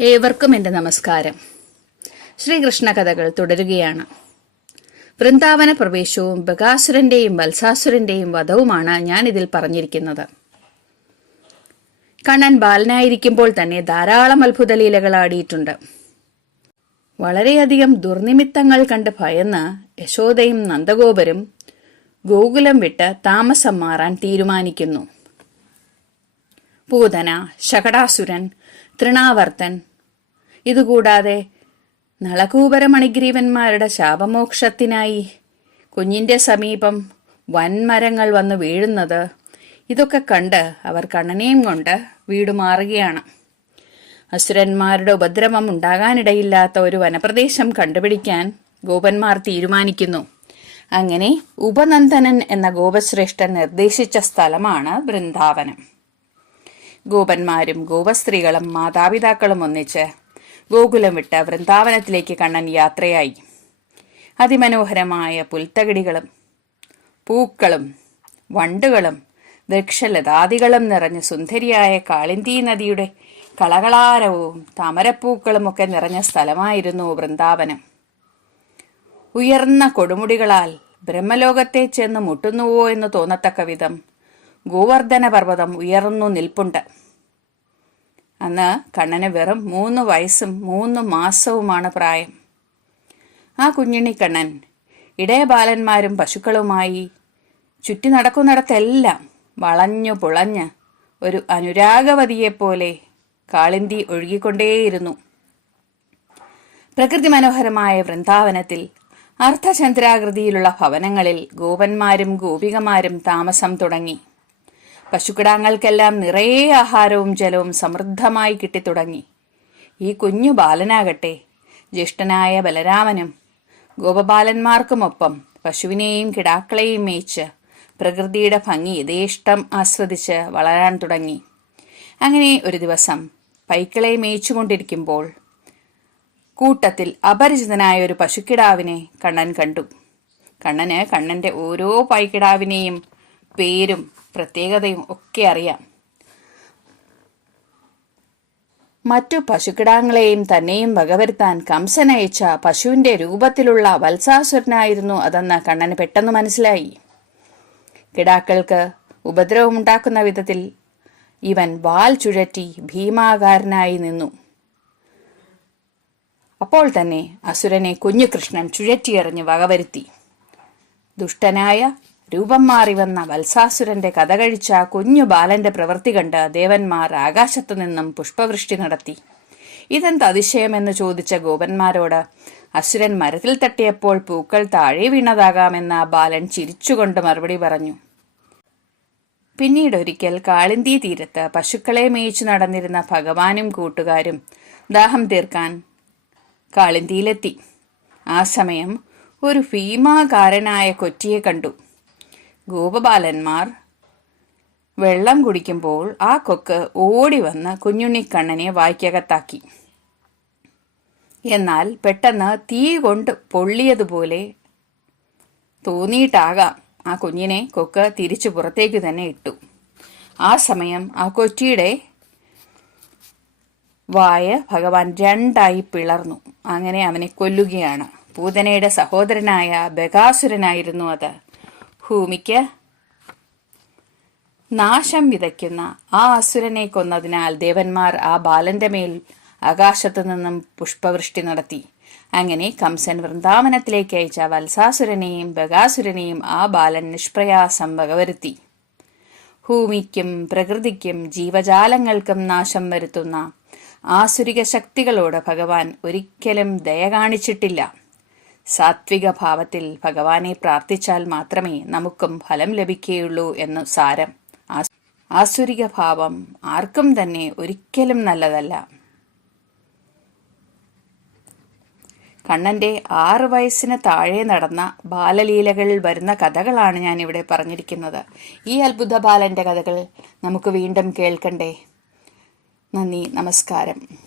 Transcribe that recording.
ഏവർക്കും എന്റെ നമസ്കാരം. ശ്രീകൃഷ്ണ കഥകൾ തുടരുകയാണ്. വൃന്ദാവന പ്രവേശവും ബകാസുരന്റെയും വത്സാസുരന്റെയും വധവുമാണ് ഞാൻ ഇതിൽ പറഞ്ഞിരിക്കുന്നത്. കണ്ണൻ ബാലനായിരിക്കുമ്പോൾ തന്നെ ധാരാളം അത്ഭുത ലീലകൾ ആടിയിട്ടുണ്ട്. വളരെയധികം ദുർനിമിത്തങ്ങൾ കണ്ട് ഭയന്ന് യശോദയും നന്ദഗോപരും ഗോകുലം വിട്ട് താമസം മാറാൻ തീരുമാനിക്കുന്നു. പൂതന ശകടാസുരൻ തൃണാവർത്തൻ. ഇതുകൂടാതെ നളകൂപരമണിഗ്രീവന്മാരുടെ ശാപമോക്ഷത്തിനായി കുഞ്ഞിന്റെ സമീപം വൻമരങ്ങൾ വന്ന് വീഴുന്നത് ഇതൊക്കെ കണ്ട് അവർ കണ്ണനെയും കൊണ്ട് വീട് മാറുകയാണ്. അസുരന്മാരുടെ ഉപദ്രവം ഉണ്ടാകാനിടയില്ലാത്ത ഒരു വനപ്രദേശം കണ്ടുപിടിക്കാൻ ഗോപന്മാർ തീരുമാനിക്കുന്നു. അങ്ങനെ ഉപനന്ദനൻ എന്ന ഗോപശ്രേഷ്ഠൻ നിർദ്ദേശിച്ച സ്ഥലമാണ് വൃന്ദാവനം. ഗോപന്മാരും ഗോപസ്ത്രീകളും മാതാപിതാക്കളും ഒന്നിച്ച് ഗോകുലം വിട്ട വൃന്ദാവനത്തിലേക്ക് കണ്ണൻ യാത്രയായി. അതിമനോഹരമായ പുൽത്തകിടികളും പൂക്കളും വണ്ടുകളും വൃക്ഷലതാദികളും നിറഞ്ഞ സുന്ദരിയായ കാളിന്തി നദിയുടെ കളകളാരവും താമരപ്പൂക്കളുമൊക്കെ നിറഞ്ഞ സ്ഥലമായിരുന്നു വൃന്ദാവനം. ഉയർന്ന കൊടുമുടികളാൽ ബ്രഹ്മലോകത്തെ ചെന്ന് മുട്ടുന്നുവോ എന്ന് തോന്നത്തക്ക വിധം ഗോവർദ്ധന പർവതം ഉയർന്നു നിൽപ്പുണ്ട്. അന്ന് കണ്ണന് വെറും മൂന്ന് വയസ്സും മൂന്ന് മാസവുമാണ് പ്രായം. ആ കുഞ്ഞിണി കണ്ണൻ ഇടയ ബാലന്മാരും പശുക്കളുമായി ചുറ്റി നടക്കുന്നിടത്തെല്ലാം വളഞ്ഞു പുളഞ്ഞ് ഒരു അനുരാഗവതിയെപ്പോലെ കാളിന്തി ഒഴുകിക്കൊണ്ടേയിരുന്നു. പ്രകൃതി മനോഹരമായ വൃന്ദാവനത്തിൽ അർദ്ധചന്ദ്രാകൃതിയിലുള്ള ഭവനങ്ങളിൽ ഗോപന്മാരും ഗോപികമാരും താമസം തുടങ്ങി. പശുക്കിടാങ്ങൾക്കെല്ലാം നിറയെ ആഹാരവും ജലവും സമൃദ്ധമായി കിട്ടിത്തുടങ്ങി. ഈ കുഞ്ഞു ബാലനാകട്ടെ ജ്യേഷ്ഠനായ ബലരാമനും ഗോപബാലന്മാർക്കുമൊപ്പം പശുവിനെയും കിടാക്കളെയും മേയിച്ച് പ്രകൃതിയുടെ ഭംഗി യഥേഷ്ടം ആസ്വദിച്ച് വളരാൻ തുടങ്ങി. അങ്ങനെ ഒരു ദിവസം പൈക്കളെ മേയിച്ചുകൊണ്ടിരിക്കുമ്പോൾ കൂട്ടത്തിൽ അപരിചിതനായ ഒരു പശുക്കിടാവിനെ കണ്ണൻ കണ്ടു. കണ്ണന് കണ്ണന്റെ ഓരോ പൈക്കിടാവിനെയും പേരും പ്രത്യേകതയും ഒക്കെ അറിയാം. മറ്റു പശുക്കിടാങ്ങളെയും തന്നെയും വകവരുത്താൻ കംസൻ അയച്ച പശുവിന്റെ രൂപത്തിലുള്ള വത്സാസുരനായിരുന്നു അതെന്ന് കണ്ണന് പെട്ടെന്ന് മനസ്സിലായി. കിടാക്കൾക്ക് ഉപദ്രവമുണ്ടാക്കുന്ന വിധത്തിൽ ഇവൻ വാൽ ചുഴറ്റി ഭീമാകാരനായി നിന്നു. അപ്പോൾ തന്നെ അസുരനെ കുഞ്ഞുകൃഷ്ണൻ ചുഴറ്റിയെറിഞ്ഞ് വകവരുത്തി. ദുഷ്ടനായ രൂപം മാറി വന്ന വത്സാസുരന്റെ കഥ കഴിച്ച കുഞ്ഞു ബാലന്റെ പ്രവൃത്തി കണ്ട് ദേവന്മാർ ആകാശത്തു നിന്നും പുഷ്പവൃഷ്ടി നടത്തി. ഇതെന്ത് അതിശയമെന്ന് ചോദിച്ച ഗോപന്മാരോട് അസുരൻ മരത്തിൽ തട്ടിയപ്പോൾ പൂക്കൾ താഴെ വീണതാകാമെന്ന ബാലൻ ചിരിച്ചുകൊണ്ട് മറുപടി പറഞ്ഞു. പിന്നീട് ഒരിക്കൽ കാളിന്തി തീരത്ത് പശുക്കളെ മേയിച്ചു നടന്നിരുന്ന ഭഗവാനും കൂട്ടുകാരും ദാഹം തീർക്കാൻ കാളിന്തിയിലെത്തി. ആ സമയം ഒരു ഭീമാകാരനായ കൊറ്റിയെ കണ്ടു. ഗോപബാലന്മാർ വെള്ളം കുടിക്കുമ്പോൾ ആ കൊക്ക് ഓടി വന്ന് കുഞ്ഞുണ്ണിക്കണ്ണനെ വായ്ക്കകത്താക്കി. എന്നാൽ പെട്ടെന്ന് തീ കൊണ്ട് പൊള്ളിയതുപോലെ തോന്നിയിട്ടാകാം ആ കുഞ്ഞിനെ കൊക്ക് തിരിച്ചു പുറത്തേക്ക് തന്നെ ഇട്ടു. ആ സമയം ആ കൊച്ചിയുടെ വായ ഭഗവാൻ രണ്ടായി പിളർന്നു. അങ്ങനെ അവനെ കൊല്ലുകയാണ്. പൂതനയുടെ സഹോദരനായ ബഗാസുരനായിരുന്നു അത്. ഭൂമിക്ക് നാശം വിതയ്ക്കുന്ന ആ അസുരനെ കൊന്നതിനാൽ ദേവന്മാർ ആ ബാലന്റെ മേൽ ആകാശത്തു നിന്നും പുഷ്പവൃഷ്ടി നടത്തി. അങ്ങനെ കംസൻ വൃന്ദാവനത്തിലേക്ക് അയച്ച വത്സാസുരനെയും ബഗാസുരനെയും ആ ബാലൻ നിഷ്പ്രയാസം വകവരുത്തി. ഭൂമിക്കും പ്രകൃതിക്കും ജീവജാലങ്ങൾക്കും നാശം വരുത്തുന്ന ആസുരിക ശക്തികളോട് ഭഗവാൻ ഒരിക്കലും ദയ കാണിച്ചിട്ടില്ല. സാത്വിക ഭാവത്തിൽ ഭഗവാനെ പ്രാർത്ഥിച്ചാൽ മാത്രമേ നമുക്കും ഫലം ലഭിക്കുകയുള്ളൂ എന്ന് സാരം. ആസുരിക ഭാവം ആർക്കും തന്നെ ഒരിക്കലും നല്ലതല്ല. കണ്ണന്റെ ആറ് വയസ്സിന് താഴെ നടന്ന ബാലലീലകളിൽ വരുന്ന കഥകളാണ് ഞാൻ ഇവിടെ പറഞ്ഞിരിക്കുന്നത്. ഈ അത്ഭുത ബാലന്റെ കഥകൾ നമുക്ക് വീണ്ടും കേൾക്കണ്ടേ? നന്ദി നമസ്കാരം.